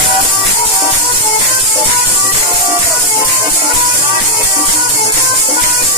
Thank you.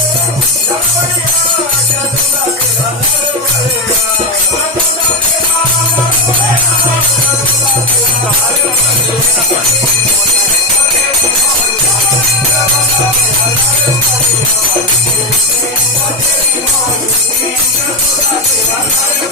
I'm